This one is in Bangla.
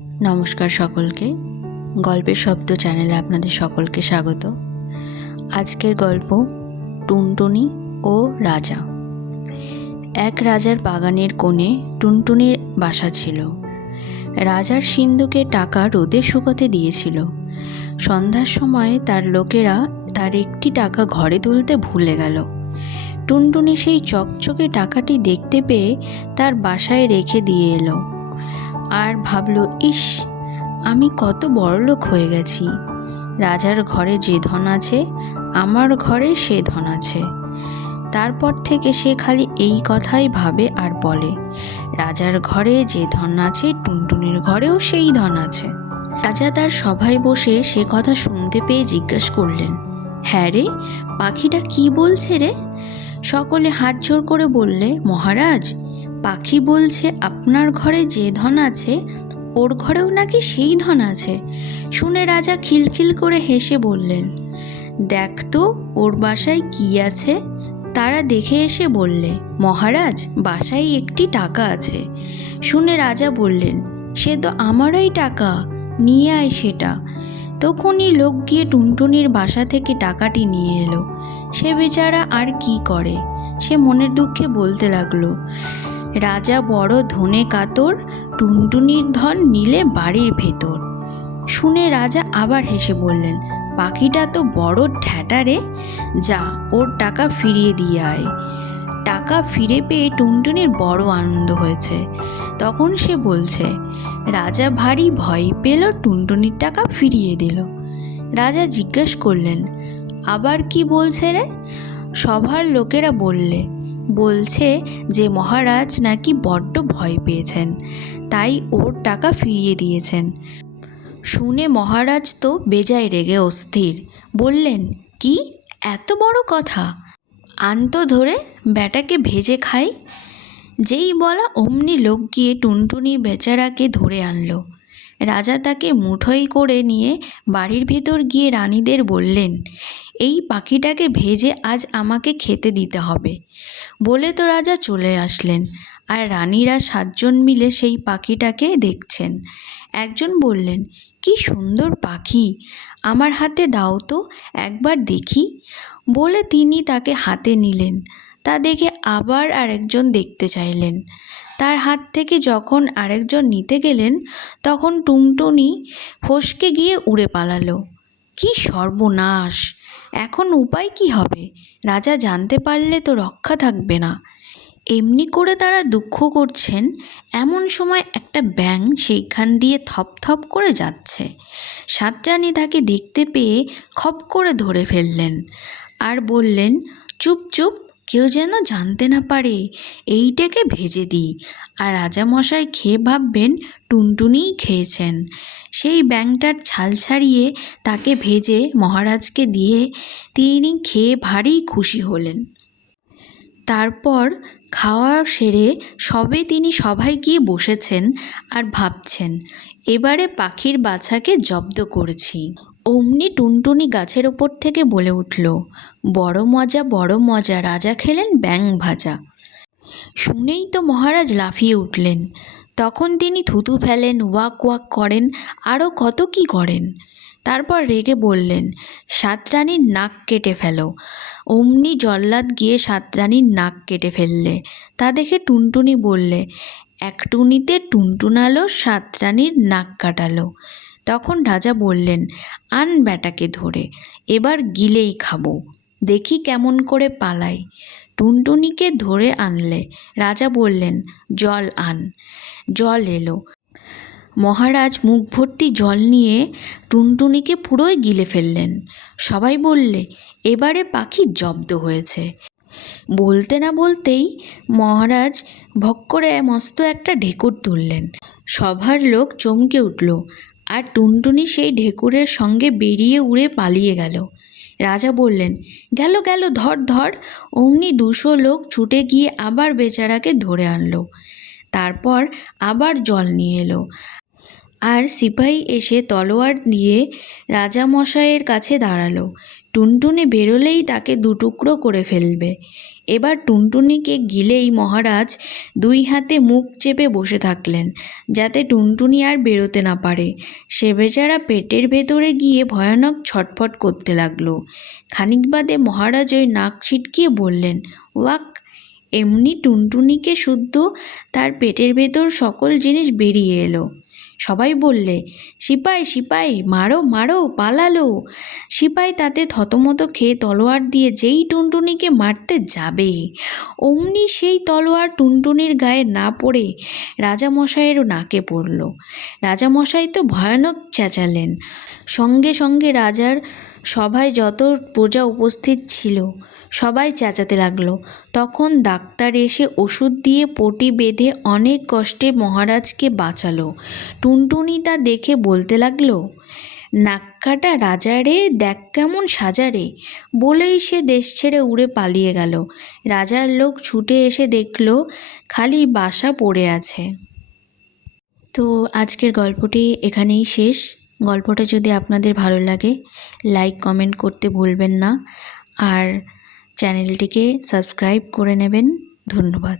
নমস্কার সকলকে। গল্পের শব্দ চ্যানেলে আপনাদের সকলকে স্বাগত। আজকের গল্প টুনটুনি ও রাজা। এক রাজার বাগানের কোণে টুনটুনির বাসা ছিল। রাজার সিন্ধুকে টাকা রোদে শুকাতে দিয়েছিল। সন্ধ্যার সময় তার লোকেরা তার একটি টাকা ঘরে তুলতে ভুলে গেল। টুনটুনি সেই চকচকে টাকাটি দেখতে পেয়ে তার বাসায় রেখে দিয়ে এলো আর ভাবল, ইস, আমি কত বড়লোক হয়ে গেছি। রাজার ঘরে যে ধন আছে, আমার ঘরে সে ধন আছে। তারপর থেকে সে খালি এই কথাই ভাবে আর বলে, রাজার ঘরে যে ধন আছে, টুনটুনির ঘরেও সেই ধন আছে। রাজা তার সভায় বসে সে কথা শুনতে পেয়ে জিজ্ঞেস করলেন, হ্যাঁ রে, পাখিটা কি বলছে রে? সকলে হাত জোড় করে বললে, মহারাজ, পাখি বলছে আপনার ঘরে যে ধন আছে, ওর ঘরেও নাকি সেই ধন আছে। শুনে রাজা খিলখিল করে হেসে বললেন, দেখ তো ওর বাসায় কি আছে। তারা দেখে এসে বললে, মহারাজ, বাসায় একটি টাকা আছে। শুনে রাজা বললেন, সে তো আমারই টাকা, নিয়ে আয় সেটা। তখনই লোক গিয়ে টুনটুনির বাসা থেকে টাকাটি নিয়ে এলো। সে বেচারা আর কি করে, সে মনের দুঃখে বলতে লাগলো, রাজা বড় ধনে কাতর, টুনটুনির ধন নিলে বাড়ির ভেতর। শুনে রাজা আবার হেসে বললেন, পাখিটা তো বড় ঠ্যাটারে, যা ওর টাকা ফিরিয়ে দিয়ে আয়। টাকা ফিরে পেয়ে টুনটুনির বড় আনন্দ হয়েছে। তখন সে বলছে, রাজা ভারী ভয় পেল, টুনটুনির টাকা ফিরিয়ে দিল। রাজা জিজ্ঞেস করলেন, আবার কি বলছে রে? সভার লোকেরা বলছে যে মহারাজ নাকি বড্ড ভয় পেয়েছেন, তাই ওর টাকা ফিরিয়ে দিয়েছেন। শুনে মহারাজ তো বেজায় রেগে অস্থির, বললেন, কি এত বড় কথা, আনতো ধরে ব্যাটাকে ভেজে খাই। যেই বলা অমনি লোক গিয়ে টুনটুনি বেচারাকে ধরে আনলো। রাজা তাকে মুঠোয় করে নিয়ে বাড়ির ভেতর গিয়ে রানীদের বললেন, এই পাখিটাকে ভেজে আজ আমাকে খেতে দিতে হবে। বলে তো রাজা চলে আসলেন, আর রানীরা 7 জন মিলে সেই পাখিটাকে দেখছেন। একজন বললেন, কি সুন্দর পাখি, আমার হাতে দাও তো, একবার দেখি। বলে তিনি তাকে হাতে নিলেন। তা দেখে আবার আরেকজন দেখতে চাইলেন। তার হাত থেকে যখন আরেকজন নিতে গেলেন, তখন টুনটুনি ফসকে গিয়ে উড়ে পালালো। কি সর্বনাশ! এখন উপায় কি হবে? রাজা জানতে পারলে তো রক্ষা থাকবে না। এমনি করে তারা দুঃখ করছেন, এমন সময় একটা ব্যাঙ সেইখান দিয়ে থপথপ করে যাচ্ছে। সাতরানী তাকে দেখতে পেয়ে খপ করে ধরে ফেললেন আর বললেন, চুপ চুপ, কেউ যেন জানতে না পারে, এইটাকে ভেজে দিই, আর রাজামশাই খেয়ে ভাববেন টুনটুনিই খেয়েছেন। সেই ব্যাঙটার ছাল ছাড়িয়ে তাকে ভেজে মহারাজকে দিয়ে তিনি খেয়ে ভারী খুশি হলেন। তারপর খাওয়া সেরে সবে তিনি সভায় গিয়ে বসেছেন আর ভাবছেন, এবারে পাখির বাছাকে জব্দ করেছি। অমনি টুনটুনি গাছের ওপর থেকে বলে উঠল, বড় মজা, বড় মজা, রাজা খেলেন ব্যাঙ ভাজা। শুনেই তো মহারাজ লাফিয়ে উঠলেন। তখন তিনি থুতু ফেলেন, ওয়াক ওয়াক করেন, আরও কত কি করেন। তারপর রেগে বললেন, সাতরানীর নাক কেটে ফেলো। অমনি জল্লাদ গিয়ে সাতরানীর নাক কেটে ফেললে। তা দেখে টুনটুনি বললে, এক টুনিতে টুনটুনালো, সাতরানীর নাক কাটালো। তখন রাজা বললেন, আন ব্যাটাকে ধরে, এবার গিলেই খাবো, দেখি কেমন করে পালাই। টুনটুনিকে ধরে আনলে। রাজা বললেন, জল আন। জল এলো। মহারাজ মুখ ভর্তি জল নিয়ে টুনটুনিকে পুরোই গিলে ফেললেন। সবাই বললে, এবারে পাখি জব্দ হয়েছে। বলতে না বলতেই মহারাজ ভক করে মস্ত একটা ঢেকুর তুললেন। সভার লোক চমকে উঠল, আর টুনটুনি সেই ঢেকুরের সঙ্গে বেরিয়ে উড়ে পালিয়ে গেল। রাজা বললেন, গেল গেল, ধর ধর। অমনি 200 লোক ছুটে গিয়ে আবার বেচারাকে ধরে আনলো। তারপর আবার জল নিয়ে এলো, আর সিপাহী এসে তলোয়ার দিয়ে রাজামশাইয়ের কাছে দাঁড়ালো। টুনটুনি বেরোলেই তাকে দুটুকরো করে ফেলবে। এবার টুনটুনিকে গিলেই মহারাজ দুই হাতে মুখ চেপে বসে থাকলেন, যাতে টুনটুনি আর বেরোতে না পারে। সে বেচারা পেটের ভেতরে গিয়ে ভয়ানক ছটফট করতে লাগলো। খানিক বাদে মহারাজ ওই নাক ছিটকিয়ে বললেন, ওয়াক! এমনি টুনটুনিকে শুদ্ধ তার পেটের ভেতর সকল জিনিস বেরিয়ে এলো। সবাই বললে, সিপাই সিপাই, মারো মারো, পালালো। সিপাই তাতে থতমত খেয়ে তলোয়ার দিয়ে যেই টুনটুনিকে মারতে যাবে, অমনি সেই তলোয়ার টুনটুনির গায়ে না পড়ে রাজামশাইয়েরও নাকে পড়ল। রাজামশাই তো ভয়ানক চেঁচালেন। সঙ্গে সঙ্গে রাজার সভায় যত প্রজা উপস্থিত ছিল সবাই চেঁচাতে লাগলো। তখন ডাক্তার এসে ওষুধ দিয়ে পটি বেঁধে অনেক কষ্টে মহারাজকে বাঁচালো। টুনটুনি তা দেখে বলতে লাগলো, নাক্কাটা রাজা রে, দেখ কেমন সাজারে, বলেই সে দেশ ছেড়ে উড়ে পালিয়ে গেল। রাজার লোক ছুটে এসে দেখলো খালি বাসা পড়ে আছে। তো আজকের গল্পটি এখানেই শেষ। গল্পটা যদি আপনাদের ভালো লাগে লাইক কমেন্ট করতে ভুলবেন না, আর চ্যানেলটিকে সাবস্ক্রাইব করে নেবেন। ধন্যবাদ।